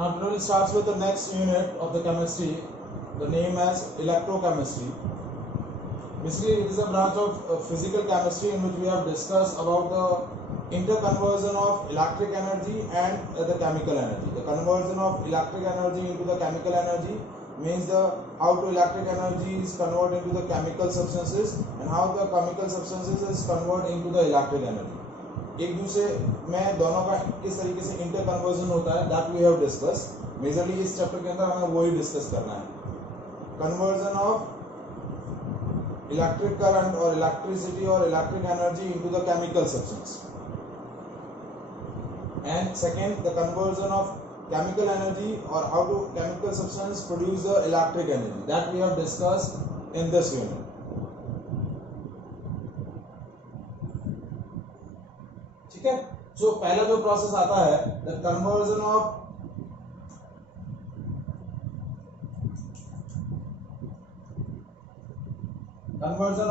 Now today starts with the next unit of the chemistry, the name as electrochemistry. Basically, it is a branch of physical chemistry in which we have discussed about the interconversion of electric energy and the chemical energy. The conversion of electric energy into the chemical energy means how to electric energy is converted into the chemical substances and how the chemical substances is converted into the electric energy. एक दूसरे में दोनों का किस तरीके से inter conversion होता है that we have discuss. Majorly इस चैप्टर के अंदर हमें वही डिस्कस करना है. कन्वर्जन ऑफ इलेक्ट्रिक करंट और इलेक्ट्रिसिटी और electric energy into the chemical substance, and second the conversion of chemical energy or how to chemical substance produce the electric energy that we have discussed in this unit. ठीक है. सो पहला जो process आता है the conversion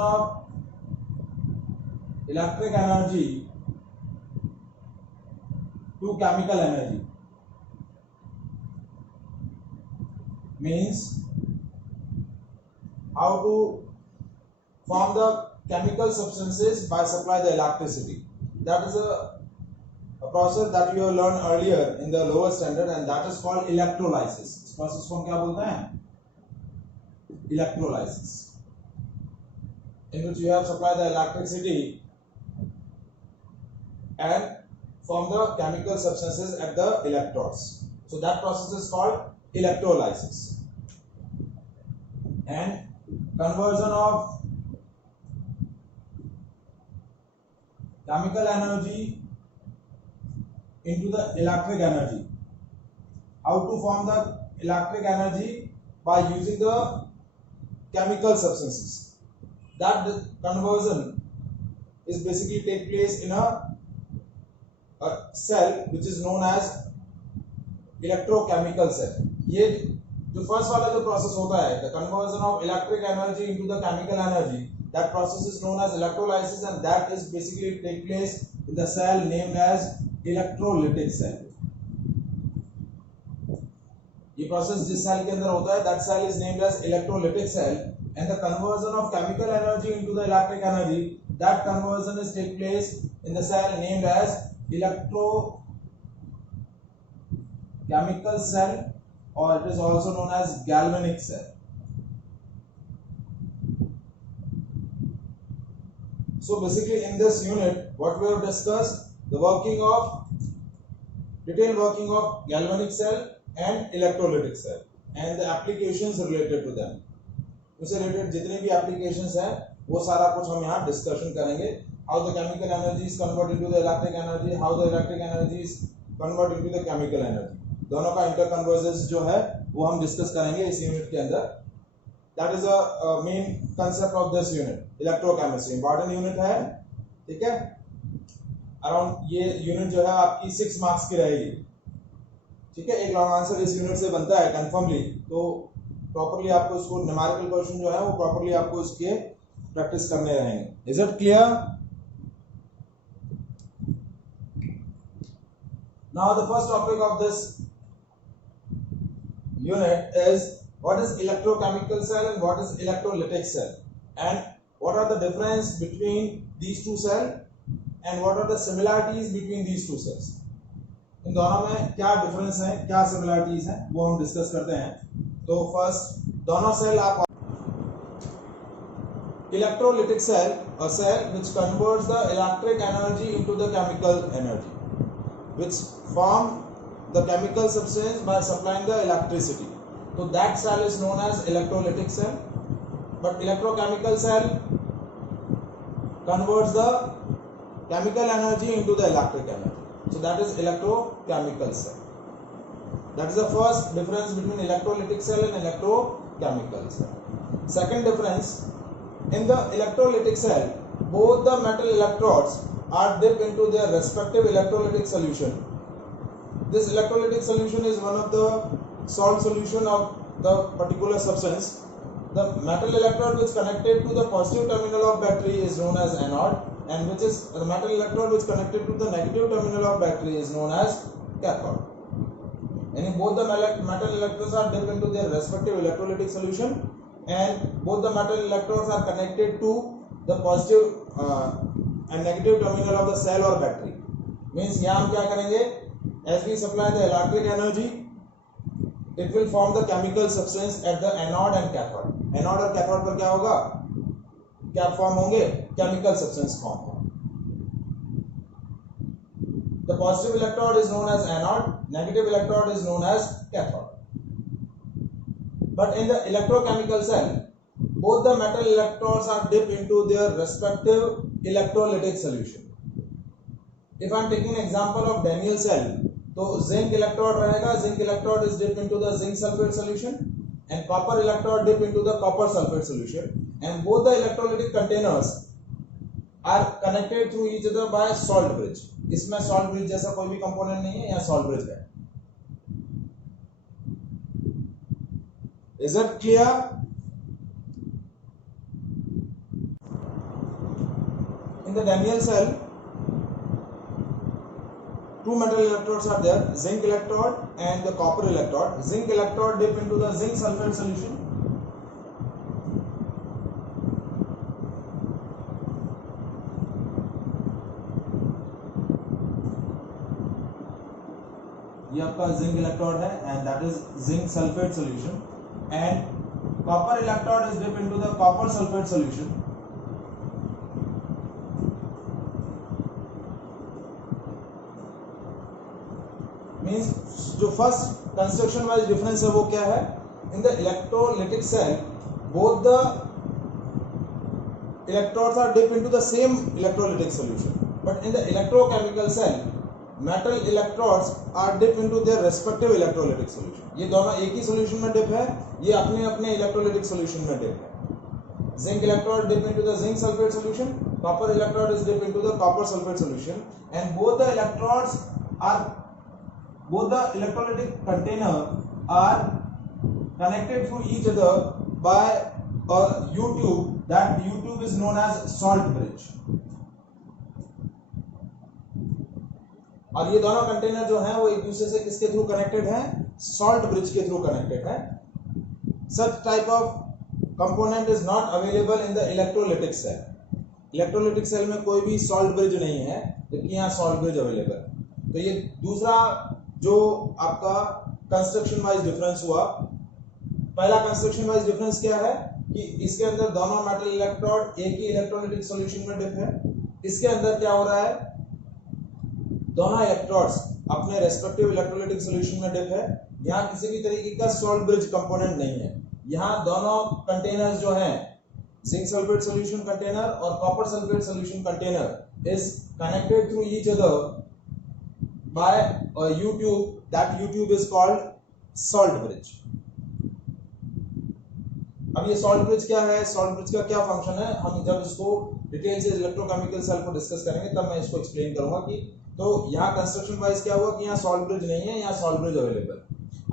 of electric energy to chemical energy means how to form the chemical substances by supply the electricity. That is a process that you have learned earlier in the lower standard and that is called electrolysis. इस process को हम क्या बोलते हैं? Electrolysis, in which you have supplied the electricity and form the chemical substances at the electrodes. So that process is called electrolysis. And conversion of chemical energy into the electric energy. How to form the electric energy by using the chemical substances. That conversion is basically take place in a cell which is known as electrochemical cell. ये जो फर्स्ट वाला जो process होता है the conversion of electric energy into the chemical energy, that process is known as electrolysis and that is basically take place in the cell named as electrolytic cell. ये process जिस cell के अंदर होता है that cell is named as electrolytic cell and the conversion of chemical energy into the electric energy, that conversion is take place in the cell named as electrochemical cell or it is also known as galvanic cell. So basically in this unit what we have discussed the detailed working of galvanic cell and electrolytic cell and the applications related to them. उससे related जितने भी applications हैं वो सारा कुछ हम यहाँ discussion करेंगे. How the chemical energy is converted into the electric energy, how the electric energy is converted into the chemical energy. दोनों का इंटर कन्वर्जेंस जो है वो हम डिस्कस करेंगे इस यूनिट के अंदर. That is a main concept of this unit. Electrochemistry important unit है. ठीक है. अराउंड ये यूनिट जो है आपकी 6 मार्क्स की रहेगी. ठीक है. एक लॉन्ग आंसर इस यूनिट से बनता है कंफर्मली. तो प्रॉपर्ली आपको इसको न्यूमेरिकल क्वेश्चन जो है वो प्रॉपर्ली आपको इसके प्रैक्टिस करने रहेंगे. Is it clear? Now the first topic of this unit is what is electrochemical cell and what is electrolytic cell and what are the difference between these two cells and what are the similarities between these two cells. इन दोनों में क्या डिफरेंस है, क्या सिमिलरिटीज हैं वो हम डिस्कस करते हैं. तो फर्स्ट दोनों सेल आप electrolytic cell, a cell which converts the electric energy into the chemical energy, which form the chemical substance by supplying the electricity. So that cell is known as electrolytic cell. But electrochemical cell converts the chemical energy into the electric energy. So that is electrochemical cell. That is the first difference between electrolytic cell and electrochemical cell. Second difference, in the electrolytic cell, both the metal electrodes are dipped into their respective electrolytic solution. This electrolytic solution is one of the salt solution of the particular substance. The metal electrode which connected to the positive terminal of battery is known as anode, and which is the metal electrode which connected to the negative terminal of battery is known as cathode. यानी both the metal electrodes are dipped into their respective electrolytic solution and both the metal electrodes are connected to the positive and negative terminal of the cell or battery. Means यहाँ हम क्या करेंगे, as we supply the electric energy, it will form the chemical substance at the anode and cathode. Anode और cathode पर क्या होगा, क्या फॉर्म होंगे, chemical substance फॉर्म होगा. The positive electrode is known as anode, negative electrode is known as cathode. But in the electrochemical cell, both the metal electrodes are dipped into their respective electrolytic solution. If I am taking an example of Daniell cell, तो zinc electrode रहेगा, zinc electrode is dipped into the zinc sulfate solution and copper electrode dipped into the copper sulfate solution, and both the electrolytic containers are connected through each other by salt bridge. इसमें salt bridge जैसा कोई भी कंपोनेंट नहीं है, यहाँ salt bridge है. Is it clear? In the Daniell cell, two metal electrodes are there, zinc electrode and the copper electrode. Zinc electrode dip into the zinc sulfate solution. ये आपका जिंक इलेक्ट्रोड है and that is zinc sulfate solution, and copper electrode is dipped into the copper sulfate solution. Means जो first construction wise difference है वो क्या है, in the electrolytic cell both the electrodes are dipped into the same electrolytic solution, but in the electrochemical cell metal electrodes are dipped into their respective electrolytic solution. ये दोनों एक ही solution में dip है, ये अपने अपने electrolytic solution में dip है. Zinc electrode dip into the zinc sulfate solution, copper electrode is dip into the copper sulfate solution, and both the electrolytic container are connected through each other by a U-tube. That U-tube is known as salt bridge. और ये दोनों कंटेनर जो हैं वो एक दूसरे से किसके थ्रू कनेक्टेड हैं, सॉल्ट ब्रिज के थ्रू कनेक्टेड है. Such type of component is not available in the electrolytic cell. Electrolytic cell में कोई भी सॉल्ट ब्रिज नहीं है, जबकि यहाँ सॉल्ट ब्रिज अवेलेबल है. तो ये दूसरा जो आपका कंस्ट्रक्शन वाइज डिफरेंस हुआ. पहला कंस्ट्रक्शन वाइज डिफरेंस क्या है कि इसके अंदर दोनों मेटल इलेक्ट्रोड एक ही इलेक्ट्रोलिटिक सॉल्यूशन में डिप है. इसके अंदर क्या हो रहा है, दोनों इलेक्ट्रोड्स अपने रेस्पेक्टिव इलेक्ट्रोलाइटिक सॉल्यूशन में डिप है. यहाँ किसी भी तरीके का सॉल्ट ब्रिज कंपोनेंट नहीं है. यहाँ दोनों कंटेनर्स जो हैं, जिंक सल्फेट सॉल्यूशन कंटेनर और copper sulphate solution container is connected through each other by a U-tube. That U-tube is called salt bridge. अब ये सॉल्ट ब्रिज क्या है, सॉल्ट ब्रिज का क्या फंक्शन है, हम जब इसको डिटेल से इलेक्ट्रोकेमिकल सेल को डिस्कस करेंगे तब मैं इसको एक्सप्लेन करूंगा. कि तो यहाँ कंस्ट्रक्शन वाइज क्या हुआ कि यहाँ सॉल्ट ब्रिज नहीं है, यहाँ सॉल्ट ब्रिज अवेलेबल.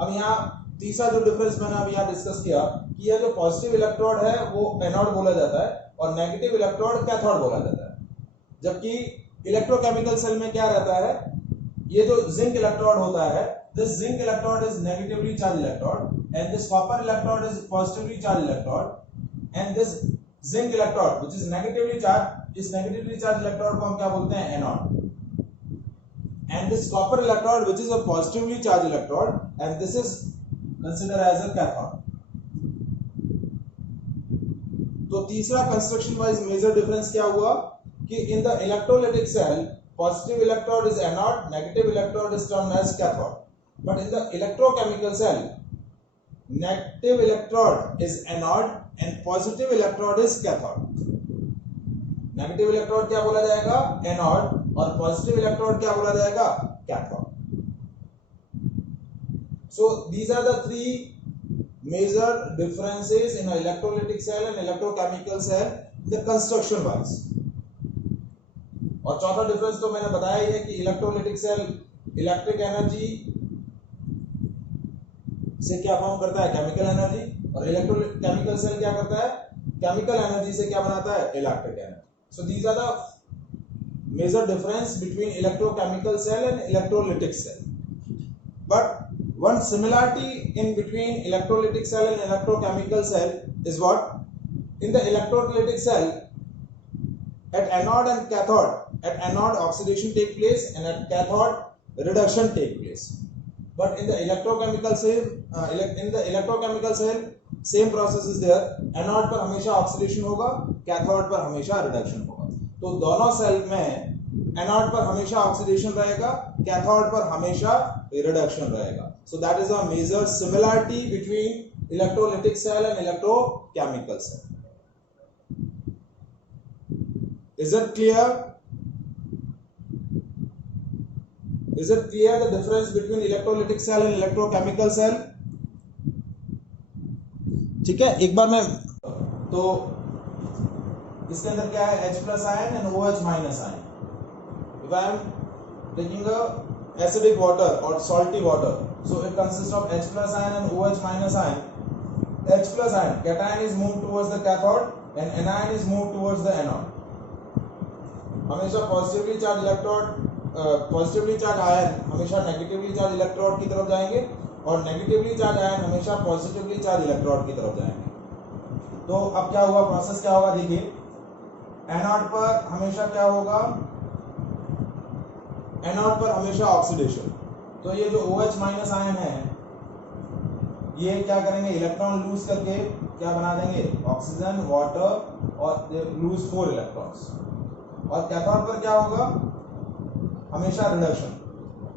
अब यहाँ तीसरा जो डिफरेंस मैंने अभी यहाँ डिस्कस किया कि यह जो पॉजिटिव इलेक्ट्रोड है वो एनोड बोला जाता है और नेगेटिव इलेक्ट्रोड कैथोड बोला जाता है. जबकि इलेक्ट्रोकेमिकल सेल में क्या रहता है, ये जो जिंक इलेक्ट्रोड होता है, this zinc electrode is negatively charge electrode and this copper electrode is positively charge electrode and this zinc electrode which is negatively charge, इस नेगेटिवली चार्ज इलेक्ट्रोड को हम क्या बोलते हैं, anode. And this copper electrode which is a positively charged electrode and this is considered as a cathode. तो तीसरा construction wise major difference क्या हुआ कि in the electrolytic cell positive electrode is anode, negative electrode is termed as cathode. But in the electrochemical cell negative electrode is anode and positive electrode is cathode. Negative electrode क्या बोला जाएगा, एनोड, और positive electrode क्या बोला जाएगा, cathode. So these are the three major differences in electrolytic cell and electrochemical cell the construction wise. और चौथा डिफरेंस तो मैंने बताया ही है कि इलेक्ट्रोलाइटिक सेल इलेक्ट्रिक एनर्जी से क्या फॉर्म करता है, केमिकल एनर्जी, और इलेक्ट्रोकेमिकल सेल क्या करता है, केमिकल एनर्जी से क्या बनाता है, electric energy. So these are the major difference between electrochemical cell and electrolytic cell. But one similarity in between electrolytic cell and electrochemical cell is what? In the electrolytic cell, at anode and cathode, at anode oxidation take place and at cathode reduction take place. But in the electrochemical cell, same process is there. Anode पर हमेशा ऑक्सीडेशन होगा, कैथोड पर हमेशा रिडक्शन होगा. तो दोनों सेल में एनोड पर हमेशा ऑक्सीडेशन रहेगा, कैथोड पर हमेशा रिडक्शन रहेगा. So that is a major similarity between electrolytic cell and electrochemical cell. Is it clear? Is it clear the difference between electrolytic cell and electrochemical cell? ठीक है, एक बार मैं तो इसके अंदर क्या है? H plus ion and OH minus ion. If I am taking a acidic water or salty water, so it consists of H plus ion and OH minus ion. H plus ion, cation is moved towards the cathode and anion is moved towards the anode. हमेशा positively charge electrode positively charge ion हमेशा negatively charge electrode की तरफ जाएंगे और negatively charge ion हमेशा positively charge electrode की तरफ जाएंगे. तो अब क्या होगा, प्रोसेस क्या होगा? देखिए, एनोड पर हमेशा क्या होगा? एनोड पर हमेशा ऑक्सीडेशन. तो ये जो OH माइनस आयन है ये क्या करेंगे? इलेक्ट्रॉन लूज करके क्या बना देंगे? ऑक्सीजन, वाटर और लूज 4 इलेक्ट्रॉन्स. और कैथोड पर क्या होगा? हमेशा रिडक्शन.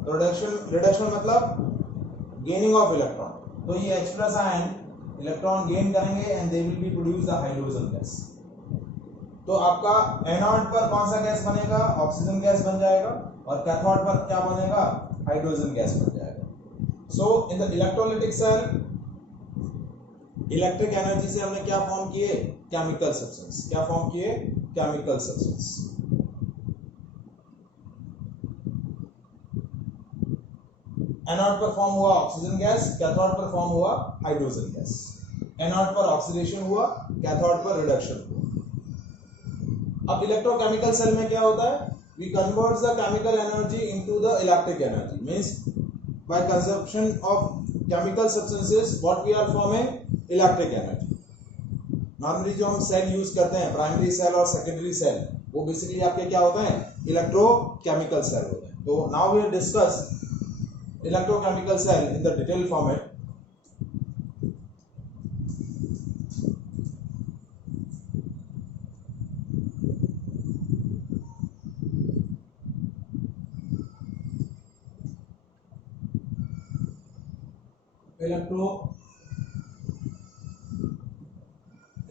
तो रिडक्शन मतलब गेनिंग ऑफ इलेक्ट्रॉन. तो ये H plus ion electron gain करेंगे and they will be produce the hydrogen gas. तो आपका एनोड पर कौन सा गैस बनेगा? ऑक्सीजन गैस बन जाएगा. और कैथोड पर क्या बनेगा? हाइड्रोजन गैस बन जाएगा. So in the electrolytic cell electric energy से हमने क्या फॉर्म किए? Chemical substance. क्या फॉर्म किए? Chemical substance. एनोड पर फॉर्म हुआ ऑक्सीजन गैस, कैथोड पर फॉर्म हुआ हाइड्रोजन गैस. एनोड पर ऑक्सीडेशन हुआ, कैथोड पर रिडक्शन हुआ. अब इलेक्ट्रोकेमिकल सेल में क्या होता है? We converts the chemical energy into the electric energy. Means by consumption of chemical substances what we are forming? Electric energy. Normally जो हम सेल यूज करते हैं, प्राइमरी सेल और सेकेंडरी सेल, वो बेसिकली आपके क्या होते हैं? इलेक्ट्रोकेमिकल सेल होते हैं. तो now we discuss electrochemical cell in the detailed format.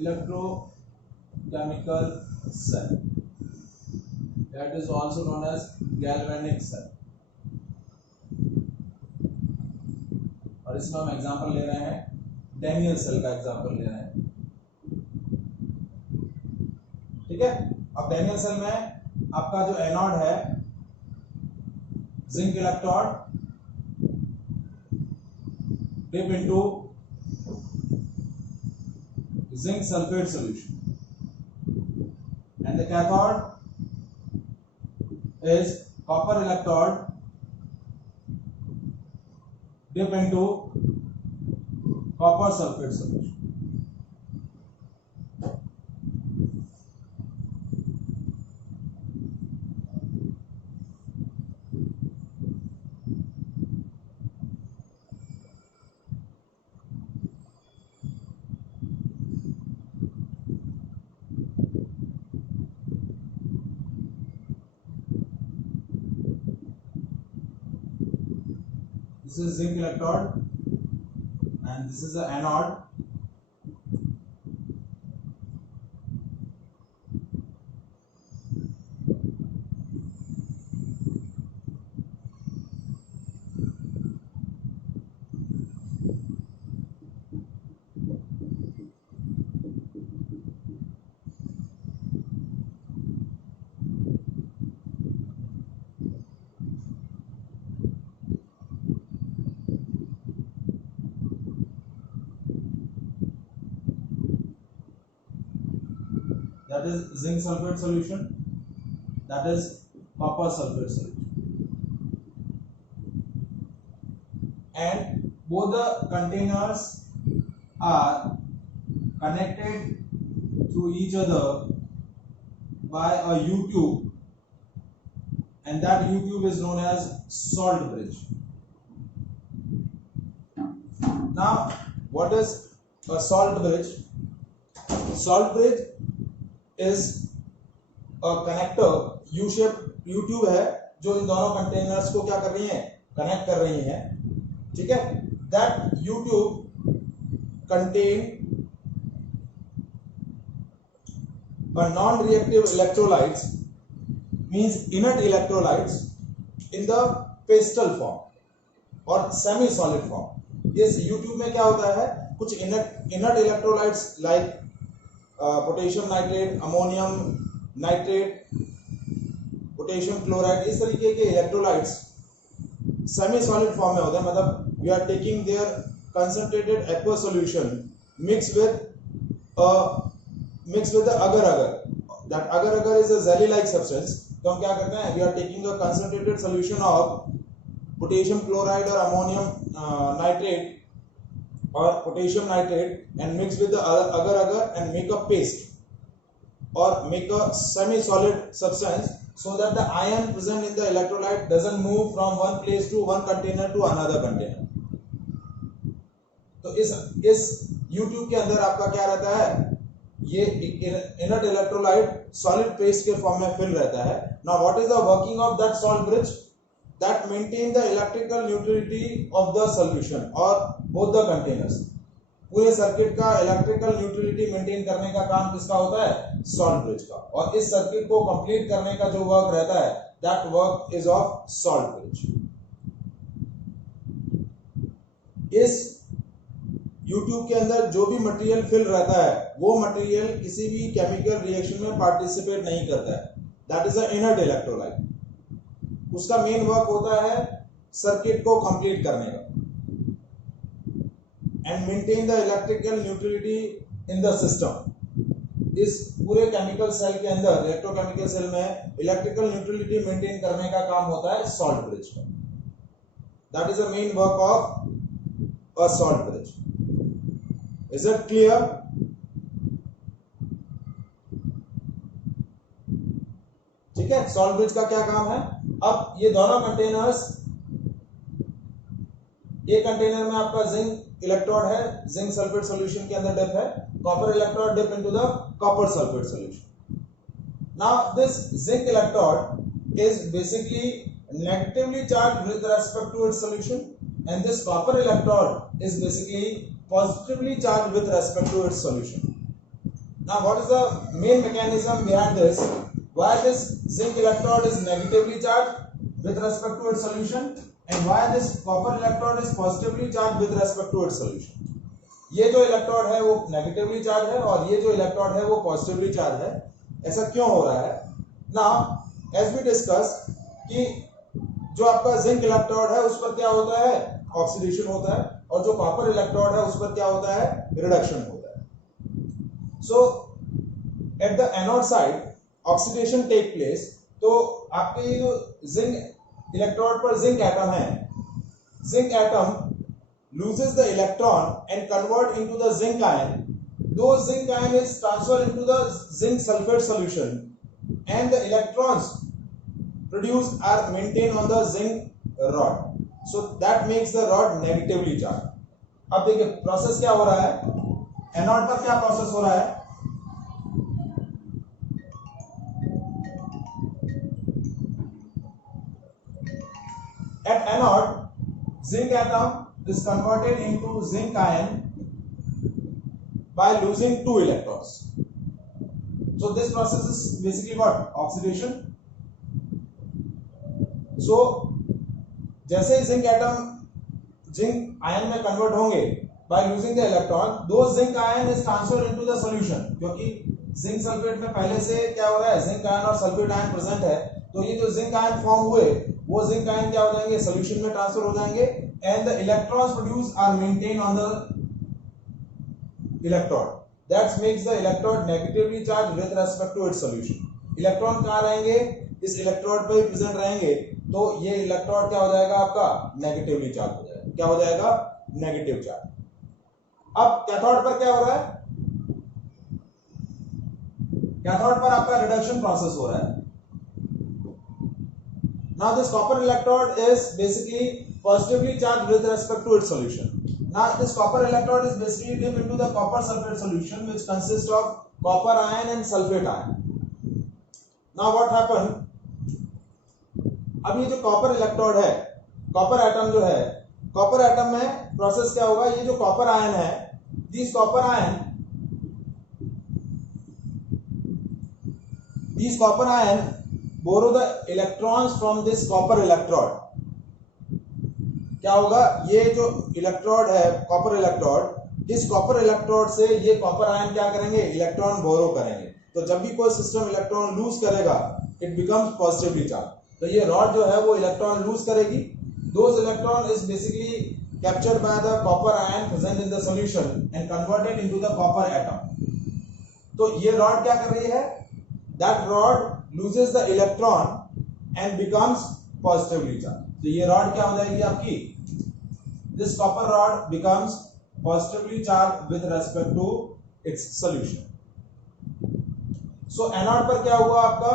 Electrochemical cell, that is also known as galvanic cell. और इसमें हम एग्जांपल ले रहे हैं, डैनियल सेल का एग्जांपल ले रहे हैं. ठीक है. अब डैनियल सेल में आपका जो एनोड है zinc electrode dip into zinc sulphate solution and the cathode is copper electrode dip into copper sulfate solution. This is zinc electrode and this is the anode. That is zinc sulfate solution, that is copper sulfate solution, and both the containers are connected to each other by a U-tube, and that U-tube is known as salt bridge. Now, what is a salt bridge? Salt bridge is a connector, U-shaped U-tube है जो इन दोनों कंटेनर्स को क्या कर रही है, कनेक्ट कर रही है, ठीक है. That U-tube contain a non-reactive electrolytes, means inert electrolytes in the pastel form और semi-solid form. इस U-tube में क्या होता है, कुछ inert electrolytes like potassium nitrate, ammonium nitrate, potassium chloride, इस तरीके के इलेक्ट्रोलाइट्स सेमी सॉलिड फॉर्म में होते हैं. मतलब we are taking there concentrated aqua solution mix with agar that agar is a jelly like substance. तो हम क्या करते हैं, we are taking a concentrated solution of potassium chloride और ammonium nitrate or potassium nitrate and mix with the agar and make a paste or make a semi-solid substance so that the ion present in the electrolyte doesn't move from one place to one container to another container. तो इस U-tube के अंदर आपका क्या रहता है, ये inert electrolyte solid paste के फॉर्म में फिल रहता है. Now what is the working of that salt bridge? That maintain the electrical neutrality of the solution or both the containers. पूरे सर्किट का इलेक्ट्रिकल न्यूट्रलिटी मेंटेन करने का काम किसका होता है, सॉल्ट ब्रिज का. और इस सर्किट को कंप्लीट करने का जो वर्क रहता है, that work is of salt bridge. इस U-tube के अंदर जो भी मटेरियल फिल रहता है, वो मटेरियल किसी भी केमिकल रिएक्शन में पार्टिसिपेट नहीं करता है. That is a inert electrolyte. उसका मेन वर्क होता है सर्किट को कंप्लीट करने का and maintain the electrical neutrality in the system. इस पूरे केमिकल सेल के अंदर, इलेक्ट्रोकेमिकल सेल में इलेक्ट्रिकल न्यूट्रलिटी मेंटेन करने का काम होता है सॉल्ट ब्रिज का. That is the main work of a salt bridge. Is it clear? ठीक है, सॉल्ट ब्रिज का क्या काम है. अब ये दोनों कंटेनर्स, एक कंटेनर में आपका जिंक इलेक्ट्रोड है, जिंक सल्फेट सॉल्यूशन के अंदर डिप है, copper electrode dip into the copper sulphate solution. Now this zinc electrode is basically negatively charged with respect to its solution and this copper electrode is basically positively charged with respect to its solution. Now what is the main mechanism behind this? Why this zinc electrode is negatively charged with respect to its solution and why this copper electrode is positively charged with respect to its solution? ये जो इलेक्ट्रोड है वो negatively charge है और ये जो इलेक्ट्रोड है वो पॉजिटिवली चार्ज है. ऐसा क्यों हो रहा है? नाउ एज वी डिस्कस कि जो आपका जिंक इलेक्ट्रोड है उस पर क्या होता है, ऑक्सीडेशन होता है, और जो कॉपर इलेक्ट्रोड है उस पर क्या होता है, रिडक्शन होता है. So at the anode side oxidation take place. तो आपके जो जिंक इलेक्ट्रोड पर जिंक एटम है, zinc atom loses the electron and convert into the zinc ion. Those zinc ion is transferred into the zinc sulfate solution and the electrons produced are maintained on the zinc rod. So that makes the rod negatively charged. अब देखिए प्रोसेस क्या हो रहा है, एनोड पर क्या प्रोसेस हो रहा है. At anode, zinc atom is converted into zinc ion by losing 2 electrons. So this process is basically what? Oxidation. So जैसे जिंक एटम जिंक आयन में कन्वर्ट होंगे by losing the electron, those zinc ion is transferred into the solution. क्योंकि zinc sulphate में पहले से क्या हो रहा है, जिंक आयन और सल्फेट आयन प्रेजेंट है, तो ये जो जिंक आयन फॉर्म हुए वो जिंक आयन क्या हो जाएंगे, सोल्यूशन में ट्रांसफर हो जाएंगे and the electrons produced are maintained on the electrode. That makes the electrode negatively charged with respect to its solution. Electron कहाँ रहेंगे, इस इलेक्ट्रोड पे ही प्रेजेंट रहेंगे, तो ये इलेक्ट्रोड क्या हो जाएगा आपका, नेगेटिवली चार्ज हो जाएगा. क्या हो जाएगा, नेगेटिव चार्ज। अब कैथोड पर क्या हो रहा है? कैथोड पर आपका रिडक्शन प्रोसेस हो रहा है। Now this copper electrode is basically positively charged with respect to its solution. Now this copper electrode is basically dipped into the copper sulfate solution, which consists of copper ion and sulfate ion. Now what happened? अब ये जो copper electrode है, copper atom जो है, copper atom में प्रोसेस क्या होगा? ये जो कॉपर आयन है, these copper ion borrow the electrons from this copper electrode. क्या होगा? ये जो इलेक्ट्रोड है, कॉपर इलेक्ट्रोड, इस कॉपर इलेक्ट्रोड से ये कॉपर आयन क्या करेंगे? इलेक्ट्रॉन बोरो करेंगे। तो जब भी कोई सिस्टम इलेक्ट्रॉन लूज करेगा, इट बिकम्स पॉजिटिवली चार्ज। तो ये रॉड जो है वो इलेक्ट्रॉन लूज करेगी। Those electron is basically captured by the copper ion present in the solution and converted into the copper atom. तो ये रॉड क्या कर रही है? That rod loses the electron and becomes positively charged. तो ये रॉड क्या हो जाएगी आपकी? This copper rod becomes positively charged with respect to its solution. So anode पर क्या हुआ आपका?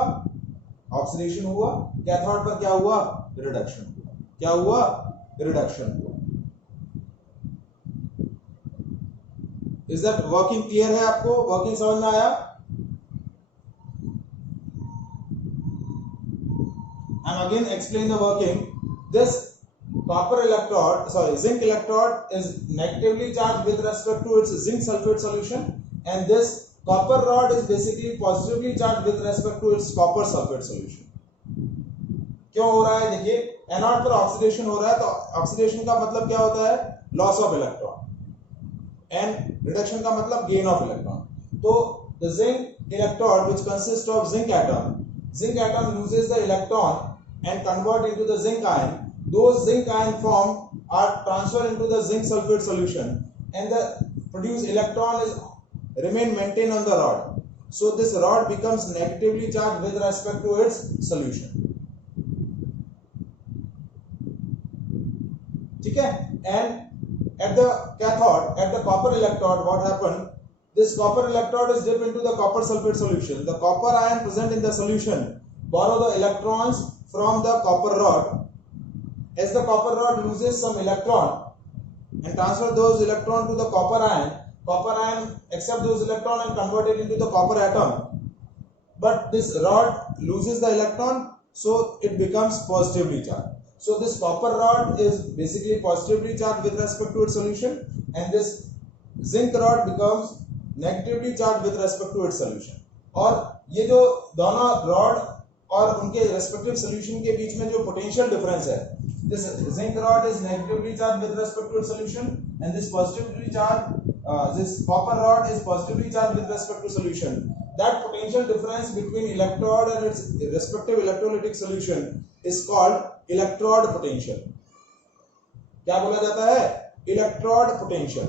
ऑक्सीडेशन हुआ। कैथोड पर क्या हुआ? रिडक्शन हुआ। क्या हुआ? रिडक्शन हुआ। Is that working clear है आपको? वर्किंग समझ में आया? And again explain the working. This zinc electrode is negatively charged with respect to its zinc sulfate solution, and this copper rod is basically positively charged with respect to its copper sulfate solution. क्यों हो रहा है? देखिए, एनोड पर ऑक्सीडेशन हो रहा है, तो ऑक्सीडेशन का मतलब क्या होता है? Loss of electron, and reduction का मतलब गेन ऑफ इलेक्ट्रॉन। तो the zinc electrode, which consists of zinc atom loses the electron and convert into the zinc ion. Those zinc ion form are transferred into the zinc sulfate solution, and the produced electron is maintained on the rod. So this rod becomes negatively charged with respect to its solution. ठीक है? And at the cathode, at the copper electrode, what happened? This copper electrode is dipped into the copper sulfate solution. The copper ion present in the solution borrow the electrons from the copper rod. As the copper rod loses some electron and transfer those electrons to the copper ion accept those electrons and convert it into the copper atom. But this rod loses the electron, so it becomes positively charged. So this copper rod is basically positively charged with respect to its solution, and this zinc rod becomes negatively charged with respect to its solution. और ये जो दोनों रॉड और उनके respective solution के बीच में जो potential difference है, this zinc rod is negatively charged with respect to its solution, and this positively charged this copper rod is positively charged with respect to solution. That potential difference between electrode and its respective electrolytic solution is called electrode potential. क्या बोला जाता है? Electrode potential.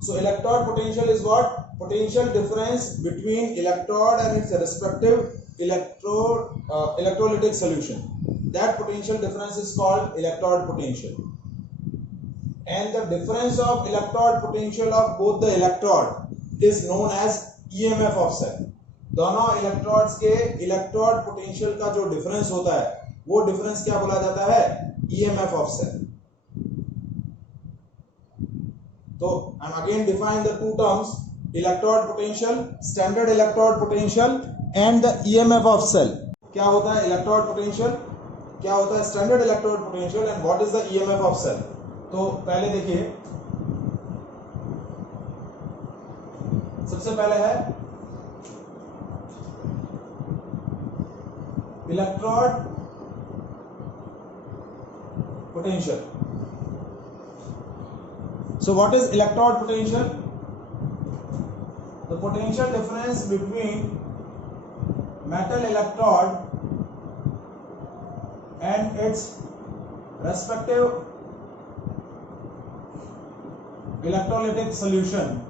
So electrode potential is what? Potential difference between electrode and its respective electrolytic solution. That potential difference is called electrode potential. And the difference of electrode potential of both the electrode is known as EMF of cell. दोनों इलेक्ट्रोड्स के electrode potential का जो डिफरेंस होता है, वो डिफरेंस क्या बोला जाता है? EMF of cell. So I'm again define the two terms: electrode potential, standard electrode potential, and the EMF of cell. क्या होता है electrode potential? क्या होता है standard electrode potential, and what is the EMF of cell? तो पहले देखिए, सबसे पहले है electrode potential. So what is electrode potential? The potential difference between metal electrode and its respective electrolytic solution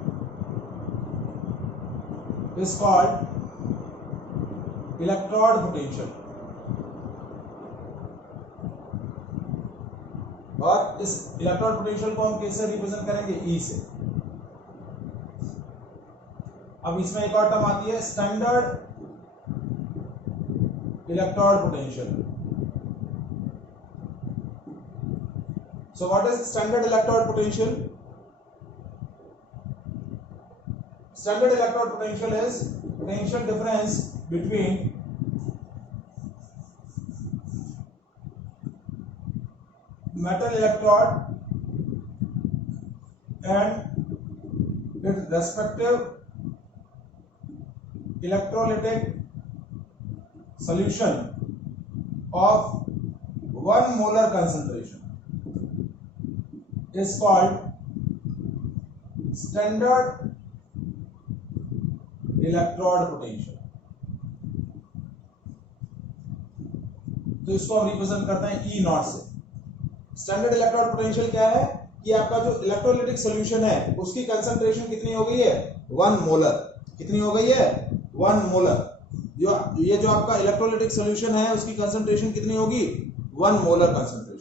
is called electrode potential. और इस electron potential को हम किससे रिप्रेजेंट करेंगे? ई से। अब इसमें एक और टर्म आती है standard electrode potential. So what is standard electrode potential? Standard electrode potential is potential difference between metal electrode and its respective electrolytic solution of 1 molar concentration is called standard electrode potential। तो इसको हम रिप्रेजेंट करते हैं ई नॉट से। Standard electrode potential क्या है कि आपका जो इलेक्ट्रोलाइटिक सॉल्यूशन है उसकी कंसंट्रेशन कितनी हो गई है? 1 मोलर। कितनी हो गई है? 1 मोलर। ये जो आपका इलेक्ट्रोलाइटिक सॉल्यूशन है उसकी कंसंट्रेशन कितनी होगी? 1 मोलर कंसंट्रेशन।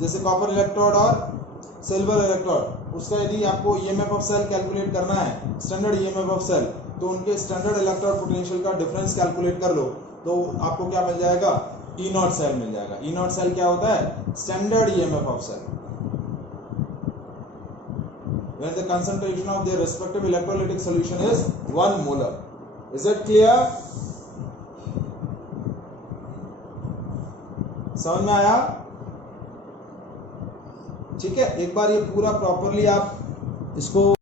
जैसे कॉपर इलेक्ट्रोड और सिल्वर इलेक्ट्रोड, उसका यदि आपको ईएमएफ ऑफ सेल कैलकुलेट करना है, स्टैंडर्ड ईएमएफ ऑफ सेल, तो उनके स्टैंडर्ड इलेक्ट्रोड पोटेंशियल का डिफरेंस कैलकुलेट कर लो तो आपको क्या मिल जाएगा, ई नॉट सेल मिल जाएगा। ई नॉट सेल क्या होता है, standard EMF of cell when the concentration of their respective electrolytic solution is 1 molar. Is it clear? समझ में आया? ठीक है, एक बार ये पूरा प्रॉपरली आप इसको